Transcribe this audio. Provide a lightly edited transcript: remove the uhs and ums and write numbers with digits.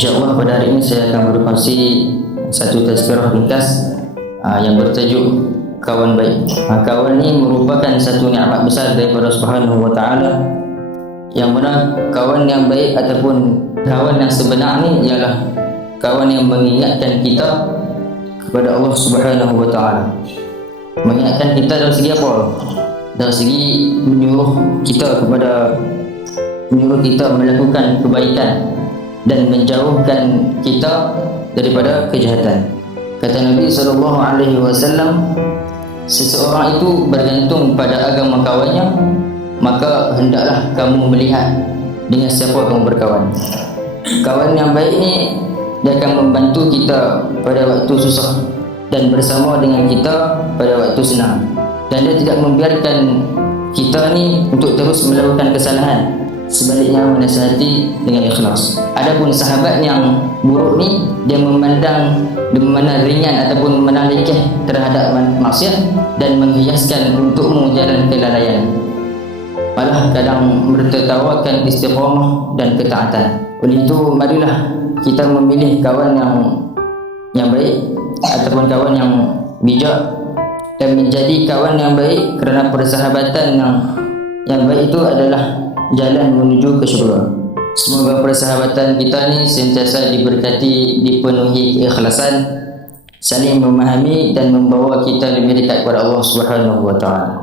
InsyaAllah pada hari ini saya akan berkongsi satu tazkirah ringkas yang bertajuk kawan baik. Kawan ini merupakan satu nikmat besar daripada Subhanahu wa Ta'ala, yang mana kawan yang baik ataupun kawan yang sebenar ni ialah kawan yang mengingatkan kita kepada Allah Subhanahu wa Ta'ala. Mengingatkan kita dari segi apa? Dari segi menyuruh kita melakukan kebaikan dan menjauhkan kita daripada kejahatan. Kata Nabi SAW, seseorang itu bergantung pada agama kawannya, maka hendaklah kamu melihat dengan siapa kamu berkawan. Kawan yang baik ni, dia akan membantu kita pada waktu susah dan bersama dengan kita pada waktu senang, dan dia tidak membiarkan kita ni untuk terus melakukan kesalahan. Sebaliknya menasihati dengan ikhlas. Adapun sahabat yang buruk ni, dia memandang ringan ataupun memandang lekeh terhadap maksiat dan menghiaskan untukmu jalan kelalaian, malah kadang bertertawakan istiqamah dan ketaatan. Oleh itu, marilah kita memilih kawan yang baik ataupun kawan yang bijak, dan menjadi kawan yang baik, kerana persahabatan yang baik itu adalah jalan menuju ke syurga. Semoga persahabatan kita ni sentiasa diberkati, dipenuhi keikhlasan, saling memahami dan membawa kita lebih dekat kepada Allah Subhanahu wa Ta'ala.